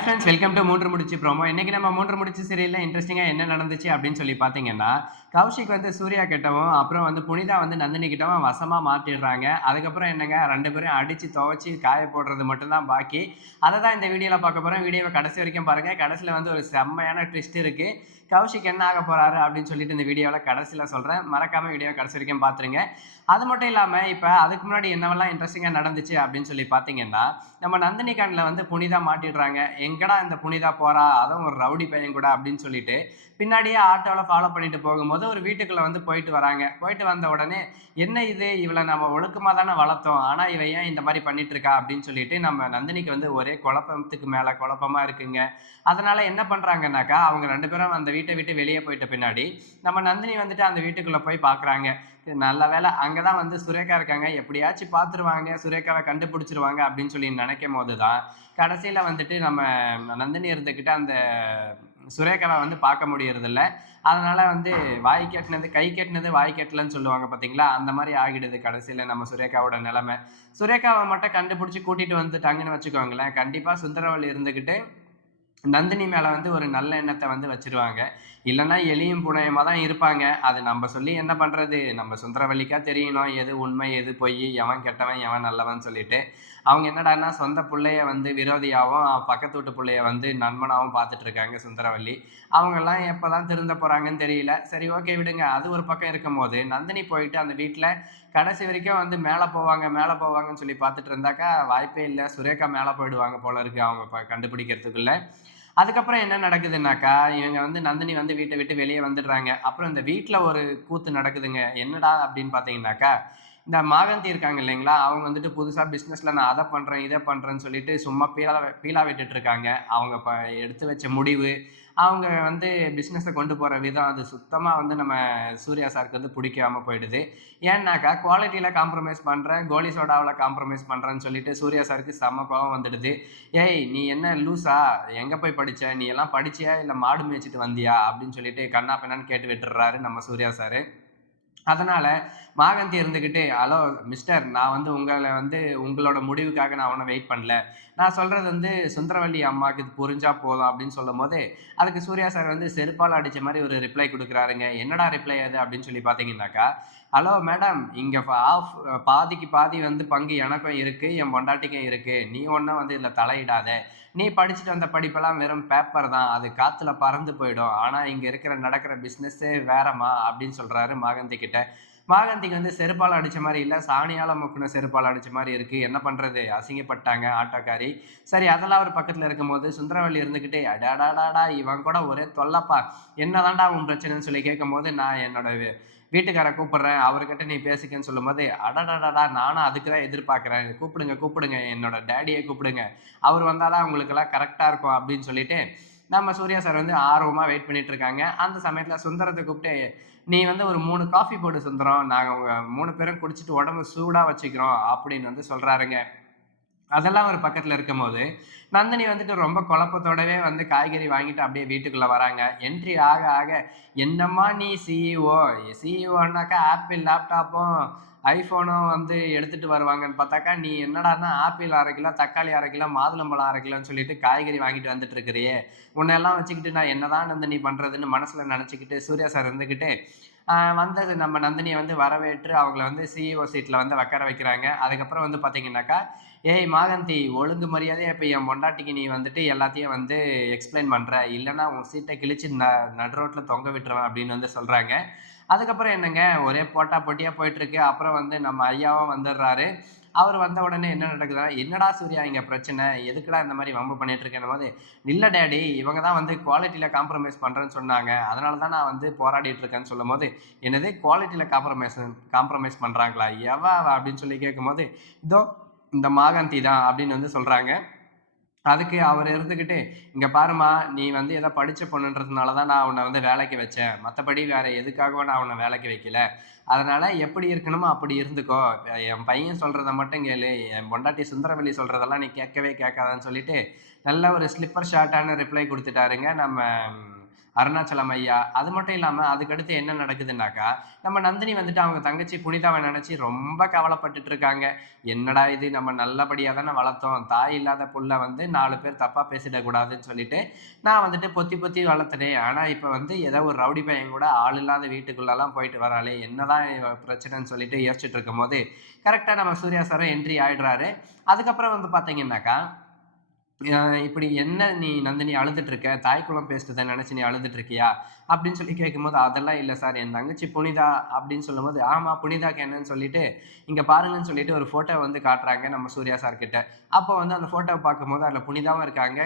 Hi friends, welcome to மூன்று முடிச்சு promo. இன்னைக்கு நம்ம மூன்று முடிச்சு சீரியல்ல இன்ட்ரெஸ்டிங்கா என்ன நடந்துச்சு அப்படின்னு சொல்லி பார்த்தீங்கன்னா, கௌஷிக் வந்து சூர்யா கிட்டவும், அப்புறம் வந்து புனிதா வந்து நந்தினி கிட்டவும் வசமா மாட்டிடுறாங்க. அதுக்கப்புறம் என்னங்க 2 பேரையும் அடிச்சு துவைச்சு காய போடுறது மட்டும் தான் பாக்கி. அத தான் இந்த வீடியோல பார்க்க போறோம். வீடியோவ கடைசி வரைக்கும் பாருங்க. கடைசில வந்து ஒரு செம்மையான ட்விஸ்ட் இருக்கு. கௌஷிக் என்ன ஆக போறாரு அப்படின்னு சொல்லிட்டு இந்த வீடியோல கடைசில சொல்றேன். மறக்காம வீடியோவ கடைசி வரைக்கும் பார்த்துருங்க. அது மட்டும் இல்லாம, இப்ப அதுக்கு முன்னாடி என்னவெல்லாம் இன்ட்ரெஸ்டிங்கா நடந்துச்சு அப்படின்னு சொல்லி பார்த்தீங்கன்னா, நம்ம நந்தினி கண்ல வந்து புனிதா மாட்டிடுறாங்க. எங்கடா இந்த புனிதா போறா? அதுவும் ஒரு ரவுடி பையன் கூட அப்படின்னு சொல்லிட்டு, பின்னாடியே ஆட்டோல ஃபாலோ பண்ணிட்டு போகும்போது ஒரு வீட்டுக்குள்ள வந்து போயிட்டு வராங்க. போயிட்டு வந்த உடனே, "என்ன இது? இவள நம்ம ஒழுக்கமா தான வளர்த்தோம். ஆனா இவ ஏன் இந்த மாரி பண்ணிட்டு இருக்கா?" அப்படின்னு சொல்லிட்டு நம்ம நந்தினிக்கு வந்து ஒரே குழப்பத்துக்கு மேல குழப்பமா இருக்குங்க. அதனால என்ன பண்றாங்கன்னாக்கா, அவங்க 2 பேரும் அந்த வீட்ட விட்டு வெளிய போயிட்ட பின்னாடி, நம்ம நந்தினி வந்துட்டு அந்த வீட்டுக்குள்ள போய் பார்க்குறாங்க. நல்ல வேளை அங்க தான் வந்து சுரேகா இருக்காங்க. எப்படியாச்சும் பார்த்துருவாங்க, சுரேகாவ கண்டுபிடிச்சுருவாங்க அப்படின்னு சொல்லி நினைக்கும்போது தான், கடைசியில வந்துட்டு நம்ம நந்தினி இருந்துகிட்டு அந்த சுரேகாவ வந்து பார்க்க முடியறதில்ல. அதனால வந்து வாய் கெட்டினது கை கெட்டினது வாய் கெட்டலன்னு சொல்லுவாங்க பார்த்தீங்களா? அந்த மாரி ஆகிடுது கடைசியில நம்ம சுரேகாவோட நிலைமை. சுரேகாவ மட்டும் கண்டுபிடிச்சு கூட்டிட்டு வந்துட்டாங்கன்னு வச்சுக்கோங்களேன், கண்டிப்பா சுந்தரவல்லி இருந்துகிட்டு நந்தினி மேல வந்து ஒரு நல்ல எண்ணத்த வந்து வச்சுருவாங்க. இல்லன்னா எலியும் பூனையுமா தான் இருப்பாங்க. அது நம்ப சொல்லி என்ன பண்றது? நம்ம சுந்தரவல்லிக்கா தெரியணும். எது உண்மை, எது பொய்யி, எவன் கெட்டவன், எவன் நல்லவன்னு சொல்லிட்டு. அவங்க என்னடான்னா, சொந்த புள்ளைய வந்து விரோதியாவும், பக்கத்து வீட்டு புள்ளைய வந்து நண்பனாவும் பார்த்துட்டு இருக்காங்க சுந்தரவல்லி. அவங்கலாம் எப்பதான் திருந்த போறாங்கன்னு தெரியல. சரி, ஓகே, விடுங்க. அது ஒரு பக்கம் இருக்கும்போது, நந்தினி போயிட்டு அந்த வீட்ல கடைசி வரைக்கும் வந்து மேல போவாங்க, மேல போவாங்கன்னு சொல்லி பார்த்துட்டு இருந்தாக்கா, வாய்ப்பே இல்ல. சுரேகா மேல போயிடுவாங்க போல இருக்கு, அவங்க கண்டுபிடிக்கிறதுக்குள்ள. அதுக்கப்புறம் என்ன நடக்குதுன்னாக்கா, இவங்க வந்து நந்தினி வந்து வீட்ட விட்டு வெளிய வந்துடுறாங்க. அப்புறம் இந்த வீட்ல ஒரு கூத்து நடக்குதுங்க. என்னடா அப்படின்னு பார்த்தீங்கன்னாக்கா, இந்த மாகந்தி இருக்காங்க இல்லைங்களா? அவங்க வந்துட்டு புதுசா பிசினஸ்ல நான் அத பண்றேன், இத பண்றேன்னு சொல்லிட்டு சும்மா பீலா விட்டுட்டு இருக்காங்க. அவங்க எடுத்து வச்ச முடிவு, அவங்க வந்து பிசினஸ கொண்டு போற விதம் அது சுத்தமா வந்து நம்ம சூர்யா சாருக்கு வந்து புடிக்காம போயிடுது. ஏன்னாக்கா, குவாலிட்டில காம்ப்ரமைஸ் பண்றேன், கோலி சோடாவுல காம்ப்ரமைஸ் பண்றேன்னு சொல்லிட்டு சூர்யா சாருக்கு செம்ம கோவம் வந்துடுது. "ஏய்! நீ என்ன லூசா? எங்க போய் படிச்ச? நீ எல்லாம் படிச்சியா? இல்ல மாடு மேய்ச்சுட்டு வந்தியா?" அப்படின்னு சொல்லிட்டு கன்னா பின்னான்னு கேட்டு விட்டுர்றாரு நம்ம சூர்யா சாரு. அதனால மாகந்தி இருந்துகிட்டு, "ஹலோ மிஸ்டர், நான் வந்து உங்களோட முடிவுக்காக நான் ஒண்ணும் வெயிட் பண்ணல. நான் சொல்றது வந்து சுந்தரவல்லி அம்மாக்கு இது புரிஞ்சா போதும்." அப்படின்னு சொல்லும்போது, அதுக்கு சூர்யா சார் வந்து செருப்பால அடிச்ச மாரி ஒரு ரிப்ளை குடுக்குறாருங்க. என்னடா ரிப்ளை அது அப்படின்னு சொல்லி பார்த்தீங்கன்னாக்கா, "ஹலோ மேடம், இங்க பாதிக்கு பாதி வந்து பங்கு எனக்கும் இருக்கு, என் பொண்டாட்டிக்கும் இருக்கு. நீ ஒண்ணும் வந்து இதுல தலையிடாத. நீ படிச்சுட்டு வந்த படிப்பெல்லாம் வெறும் பேப்பர் தான். அது காத்துல பறந்து போயிடும். ஆனா இங்க நடக்கிற பிசினஸே வேறம்மா." அப்படின்னு சொல்றாரு மாகந்தி கிட்ட. மாகந்திக்கு வந்து செருப்பால அடிச்ச மாரி இல்ல, சாணியால முக்குன செருப்பால அடிச்ச மாரி இருக்கு. என்ன பண்றது? அசிங்கப்பட்டாங்க ஆட்டோக்காரி. சரி, அதெல்லாம் ஒரு பக்கத்துல இருக்கும்போது, சுந்தரவல்லி இருந்துகிட்டு, "அடடடடா! இவன் கூட ஒரே தொல்லப்பா. என்னதான்டா உன் பிரச்சனைன்னு?" சொல்லி கேட்கும்போது, "நான் என்னோட வீட்டுக்கார கூப்பிடுறேன். அவர்கிட்ட நீ பேசிக்கன்னு" சொல்லும்போது, "அடடடடா! நானும் அதுக்கு தான் எதிர்பார்க்கிறேன். கூப்பிடுங்க, கூப்பிடுங்க. என்னோட டாடிய கூப்பிடுங்க. அவர் வந்தா தான் உங்களுக்கெல்லாம் கரெக்ட்டா இருக்கும்." அப்படின்னு சொல்லிட்டு, நம்ம சூர்யா சார் வந்து ஆர்வமா வெயிட் பண்ணிட்டு இருக்காங்க. அந்த சமயத்துல சுந்தரத்த கூப்பிட்டு, "நீ வந்து ஒரு 3 காஃபி போடு சுந்தரம். நாங்க உங்க 3 பேரும் குடிச்சிட்டு உடம்ப சூடா வச்சுக்கிறோம்." அப்படின்னு வந்து சொல்றாருங்க. அதெல்லாம் ஒரு பக்கத்துல இருக்கும்போது, நந்தினி வந்துட்டு ரொம்ப குழப்பத்தோடவே வந்து காய்கறி வாங்கிட்டு அப்படியே வீட்டுக்குள்ள வராங்க. என்ட்ரி ஆக ஆக, "என்னம்மா நீ சிஇஓ? சிஇஓன்னாக்கா ஆப்பிள் லேப்டாப்பும், ஐஃபோனும் வந்து எடுத்துட்டு வருவாங்கன்னு பார்த்தாக்கா, நீ என்னடான்னா ஆப்பிள் 1/2 கிலோ, தக்காளி 1/2 கிலோ, மாதுளம்பழம் 1/2 கிலோன்னு சொல்லிட்டு காய்கறி வாங்கிட்டு வந்துட்டு இருக்கிறியே! உன்னெல்லாம் வச்சுக்கிட்டு நான் என்னதான் நந்தினி பண்றதுன்னு" மனசுல நெனச்சுக்கிட்டு சூர்யா சார் இருந்துகிட்டு, வந்தது நம்ம நந்தினிய வந்து வரவேற்று அவங்கள வந்து சிஇஓ சீட்ல வந்து உட்கார வைக்கிறாங்க. அதுக்கப்புறம் வந்து பார்த்தீங்கன்னாக்கா, "ஏய் மாகந்தி, ஒழுங்கு மரியாதையா இப்ப என் பொண்டாட்டிக்கு நீ வந்துட்டு எல்லாத்தையும் வந்து எக்ஸ்பிளைன் பண்ற. இல்லன்னா உன் சீட்ட கிழிச்சு நடு ரோட்ல தொங்க விட்டுருவேன்." அப்படின்னு வந்து சொல்றாங்க. அதுக்கப்புறம் என்னங்க, ஒரே போட்டா போட்டியா போயிட்டுருக்கு. அப்புறம் வந்து நம்ம ஐயாவும் வந்துடுறாரு. அவரு வந்த உடனே என்ன நடக்குதுன்னா, "என்னடா சூர்யா இங்க பிரச்சனை? எதுக்குடா இந்த மாரி வம்பு பண்ணிட்டு இருக்கன்னும்போது," "இல்ல டாடி, இவங்க தான் வந்து குவாலிட்டில காம்ப்ரமைஸ் பண்றேன்னு சொன்னாங்க. அதனால தான் நான் வந்து போராடிட்டு இருக்கேன்னு" சொல்லும்போது, "என்னது குவாலிட்டில காம்ப்ரமைஸ் பண்றாங்களா? எவ அவ?" அப்படின்னு சொல்லி கேட்கும்போது, "இதோ இந்த மாகாந்தி தான்" அப்படின்னு வந்து சொல்றாங்க. அதுக்கு அவரு இருந்துகிட்டு, "இங்க பாரும்மா, நீ வந்து ஏதோ படிச்ச பொண்ணுன்றதுனால தான் நான் உன்ன வந்து வேலைக்கு வச்சேன். மத்தபடி வேற எதுக்காகவும் நான் உன்ன வேலைக்கு வைக்கல. அதனால எப்படி இருக்கணுமோ அப்படி இருந்துக்கோ. என் பையன் சொல்றத மட்டும் கேளு. என் பொண்டாட்டி சுந்தரவல்லி சொல்றதெல்லாம் நீ கேட்கவே கேட்காதன்னு" சொல்லிட்டு, நல்ல ஒரு ஸ்லிப்பர் ஷார்ட்டான ரிப்ளை குடுத்துட்டாருங்க நம்ம அருணாச்சலம் ஐயா. அது மட்டும் இல்லாம அதுக்கடுத்து என்ன நடக்குதுன்னாக்கா, நம்ம நந்தினி வந்துட்டு அவங்க தங்கச்சி புனிதாவ நெனச்சு ரொம்ப கவலைப்பட்டுட்டு இருக்காங்க. என்னடா இது நம்ம நல்லபடியா தானே வளர்த்தோம். தாய் இல்லாத புள்ள வந்து 4 பேர் தப்பா பேசிடக்கூடாதுன்னு சொல்லிட்டு, நான் வந்துட்டு பொத்தி பொத்தி வளர்த்தனே. ஆனா இப்ப வந்து ஏதோ ஒரு ரவுடி பையன் கூட ஆள் இல்லாத வீட்டுக்குள்ளலாம் போயிட்டு வராளே! என்னதான் இவ பிரச்சனைன்னு சொல்லிட்டு யோசிச்சுட்டு இருக்கும்போது, கரெக்ட்டா நம்ம சூர்யா சாரும் என்ட்ரி ஆயிடுறாரு. அதுக்கப்புறம் வந்து பார்த்தீங்கன்னாக்கா, இப்படி "என்ன நீ நந்தினி அழுதுட்டு இருக்க? தாய்க்குளம் பேசுனத நெனச்சு நீ அழுதுட்டு இருக்கியா?" அப்படின்னு சொல்லி கேட்கும்போது, "அதெல்லாம் இல்ல சார். என் தங்கச்சி புனிதா" அப்படின்னு சொல்லும்போது, "ஆமா புனிதாக்கு என்னன்னு" சொல்லிட்டு, இங்க பாருங்கன்னு சொல்லிட்டு ஒரு ஃபோட்டோ வந்து காட்டுறாங்க நம்ம சூர்யா சார் கிட்ட. அப்போ வந்து அந்த ஃபோட்டோவ பார்க்கும்போது அதுல புனிதாவும் இருக்காங்க.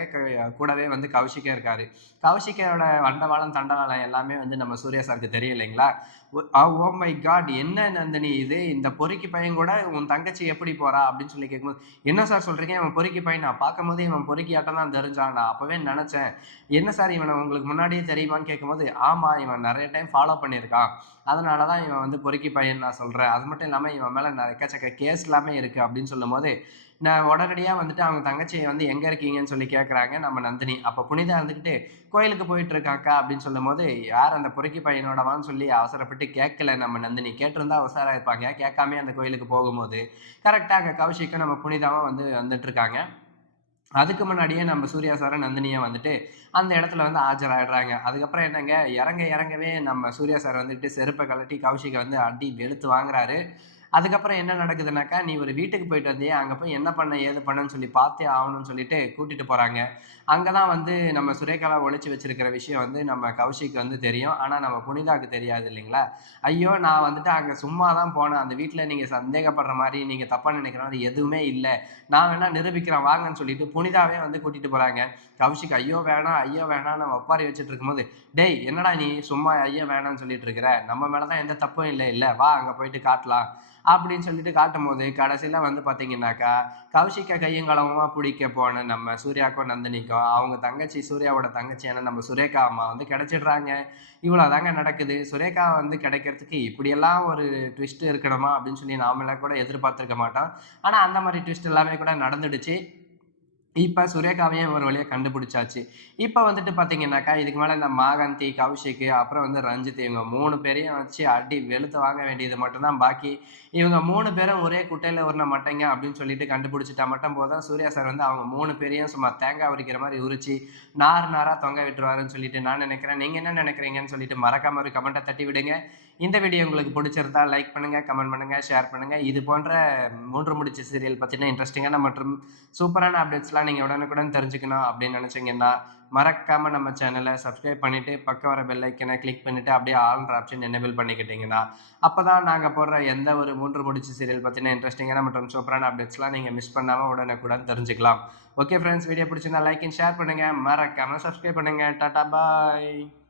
கூடவே வந்து கௌஷிக்கும் இருக்காரு. கௌஷிக்கோட வண்டவாளம், தண்டவாளம் எல்லாமே வந்து நம்ம சூர்யா சாருக்கு தெரியும் இல்லைங்களா? Oh my God! என்ன நந்தினி இது? இந்த பொறுக்கி பையன் கூட உன் தங்கச்சி எப்படி போறா? அப்படின்னு சொல்லி கேட்கும்போது, "என்ன சார் சொல்றீங்க? இவன் பொறுக்கி பையனா? பார்க்கும்போதே இவன் பொறுக்கியாட்டம் தான் தெரிஞ்சான். நான் அப்பவே நெனச்சேன். என்ன சார் இவன உங்களுக்கு முன்னாடியே தெரியுமான்னு?" கேட்கும்போது, "ஆமா, இவன் நெறைய டைம் ஃபாலோ பண்ணியிருக்கான். அதனால தான் இவன் வந்து பொறுக்கி பையன்னு நான் சொல்றேன். அது மட்டும் இல்லாம இவன் மேல எக்கச்சக்க கேஸ் எல்லாமே இருக்கு." அப்படின்னு சொல்லும்போது, நான் உடனடியா வந்துட்டு அவங்க தங்கச்சிய வந்து எங்க இருக்கீங்கன்னு சொல்லி கேட்கறாங்க நம்ம நந்தினி. அப்ப புனிதா இருந்துகிட்டு, "கோயிலுக்கு போயிட்டு இருக்கேன் அக்கா" அப்படின்னு சொல்லும்போது, யார் அந்த பொறுக்கி பையனோடவான்னு சொல்லி அவசரப்பட்டு கேட்கல நம்ம நந்தினி. கேட்டிருந்தா உஷாராயிருப்பாங்க. கேட்காமயே அந்த கோயிலுக்கு போகும்போது, கரெக்ட்டா அங்க கௌஷிக்கும் நம்ம புனிதாவும் வந்து வந்துட்டுருக்காங்க. அதுக்கு முன்னாடியே நம்ம சூர்யா சாரும், நந்தினியும் வந்துட்டு அந்த இடத்துல வந்து ஆஜராயிடுறாங்க. அதுக்கப்புறம் என்னங்க, இறங்கவே நம்ம சூர்யா சார் வந்துட்டு செருப்ப கழட்டி கௌஷிக்க வந்து அடி வெளுத்து வாங்குறாரு. அதுக்கப்புறம் என்ன நடக்குதுன்னாக்கா, "நீ ஒரு வீட்டுக்கு போயிட்டு வந்தியா? அங்க போய் என்ன பண்ண? ஏது பண்ணன்னு சொல்லி பார்த்தே ஆவணும்னு" சொல்லிட்டு கூட்டிட்டு போறாங்க. அங்க தான் வந்து நம்ம சுரேகாவ ஒளிச்சு வச்சிருக்கிற விஷயம் வந்து நம்ம கௌஷிக்கு வந்து தெரியும். ஆனா நம்ம புனிதாக்கு தெரியாது இல்லைங்களா? "ஐயோ! நான் வந்துட்டு அங்க சும்மா தான் போனேன். அந்த வீட்ல நீங்க சந்தேகப்படுற மாரி, நீங்க தப்பா நினைக்கிற மாரி எதுவுமே இல்ல. நான் வேணா நிரூபிக்கிறேன் வாங்கன்னு" சொல்லிட்டு புனிதாவே வந்து கூட்டிட்டு போறாங்க. கௌஷிக் ஐயோ வேணாம், ஐயோ வேணாம்ன்னு ஒப்பாரி வச்சுட்டு இருக்கும்போது, "டேய் என்னடா நீ சும்மா ஐயோ வேணாம்ன்னு சொல்லிட்டு இருக்கிற? நம்ம மேல தான் எந்த தப்பும் இல்ல. வா அங்க போயிட்டு காட்டலாம்." அப்படின்னு சொல்லிட்டு காட்டும்போது, கடைசியில வந்து பார்த்தீங்கன்னாக்கா, கௌஷிக்க கையும் களவுமா புடிக்க போன நம்ம சூர்யாக்கும், நந்தினிக்கும் அவங்க தங்கச்சி சூர்யாவோட தங்கச்சியான நம்ம சுரேகா அம்மா வந்து கிடைச்சிடுறாங்க. இவ்வளோதாங்க நடக்குது. சுரேகா வந்து கிடைக்கிறதுக்கு இப்படியெல்லாம் ஒரு ட்விஸ்ட் இருக்கணுமா? அப்படின்னு சொல்லி நாமெல்லாம் கூட எதிர்பார்த்திருக்க மாட்டோம். ஆனா அந்த மாரி ட்விஸ்ட் எல்லாமே கூட நடந்துடுச்சு. இப்ப சுரேகாவையும் ஒரு வழியா கண்டுபிடிச்சாச்சு. இப்ப வந்துட்டு பார்த்தீங்கன்னாக்கா, இதுக்கு மேல இந்த மாகந்தி, கௌஷிக்கு, அப்புறம் வந்து ரஞ்சித் இவங்க 3 பேரையும் வச்சு அடி வெளுத்து வாங்க வேண்டியது மட்டும் தான் பாக்கி. இவங்க 3 பேரும் ஒரே குட்டையில ஊர்ன மட்டைங்க அப்படின்னு சொல்லிட்டு கண்டுபிடிச்சுட்டா மட்டும் போதும். சூர்யா சார் வந்து அவங்க 3 பேரையும் சும்மா தேங்காய் உரிக்கிற மாரி உரிச்சு, நார் நாரா தொங்க விட்டுருவாருன்னு சொல்லிட்டு நான் நினைக்கிறேன். நீங்க என்ன நினைக்கிறீங்கன்னு சொல்லிட்டு மறக்காம ஒரு கமெண்ட்ட தட்டி விடுங்க. இந்த வீடியோ உங்களுக்கு பிடிச்சிருந்தா லைக் பண்ணுங்க, கமெண்ட் பண்ணுங்க, ஷேர் பண்ணுங்க. இது போன்ற 3 முடிச்சு சீரியல் பத்தின இன்ட்ரஸ்டிங்கான மற்றும் சூப்பரான அப்டேட்ஸ்லாம் நீங்க உடனுக்குடன் தெரிஞ்சுக்கணும் அப்படின்னு நினைச்சீங்கன்னா, மறக்காம நம்ம சேனல சப்ஸ்கிரைப் பண்ணிட்டு, பக்கம் வர பெல் ஐக்கன கிளிக் பண்ணிட்டு, அப்படியே ஆல்ன்ற ஆப்ஷன் எனேபிள் பண்ணிக்கிட்டீங்கன்னா, அப்பதான் நாங்க போடுற எந்த ஒரு 3 முடிச்சு சீரியல் பத்தின இன்ட்ரஸ்டிங்கான மற்றும் சூப்பரான அப்டேட்ஸ்லாம் நீங்க மிஸ் பண்ணாம உடனுக்குடன் தெரிஞ்சுக்கலாம். ஓகே ஃபிரெண்ட்ஸ், வீடியோ பிடிச்சிருந்தா லைக் அண்ட் ஷேர் பண்ணுங்க. மறக்காம சப்ஸ்கிரைப் பண்ணுங்க. டாடா பாய்.